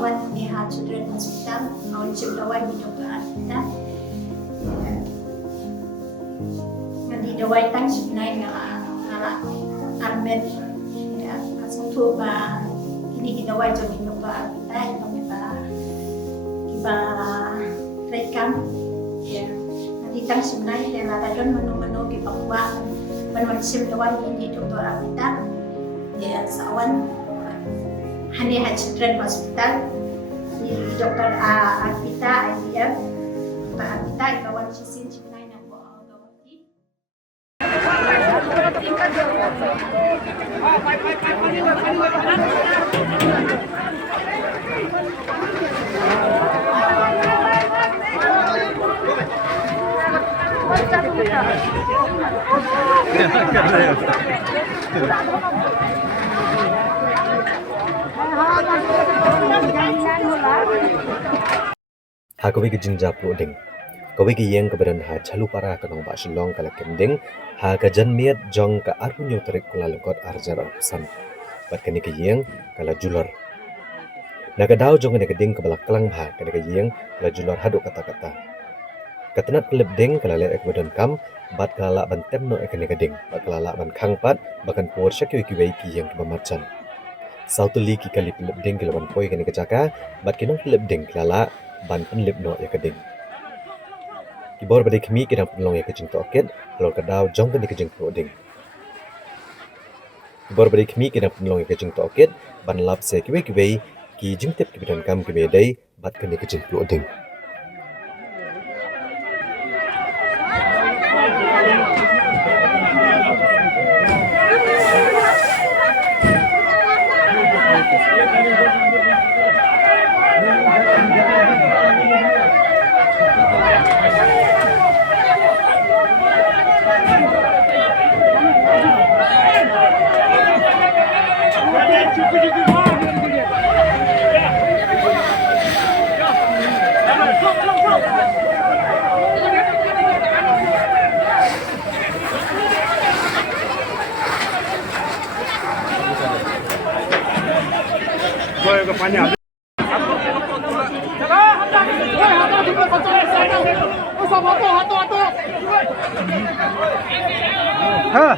awan ni Children Hospital, awan dawai di Dr. Arvita. Di dawai tang sebenarnya ngala Armet ya langsung tu ba ini kita dawai jadi Dr. Arvita itu kita rekam ya di tang sebenarnya yang ada don menu-menu di Papua penulis dawai ini Dr. Arvita ya sawan Hania Children Hospital di Dr. Arvita IVF Dr. Arvita ikawan sisin sebenarnya Hakowi ke jinja proding, kowi ke yang keberan ha calu para kenong ba shilong kala kending, ha ke janmiat jong ke arpunyo terik kula lekot arjar arpusan, bat kini ke yang kala julor. Naga dau jong ke ding ke balak kelang bah kini ke yang kala julor haduk kata-kata. Katanat kelip ding kala le keberan kam, bat kala bantem no kini ke ding, bat kala ban kang pat, bahkan por syakwi kiwai ki yang kebamarcan. Sautuli ki kali kelip ding kala ban poi kini ke jaka, bat kinong kelip ding kala ban penlip no ya keding. Kibor badai kami kena penolong ya kejing toket, halor kadau jong kena kejing proding. Kibor badai kami kena penolong ya kejing toket, ban lap se kiwe ki jing tip kibidan kam kiwe day, bat kena kejing proding. Ha.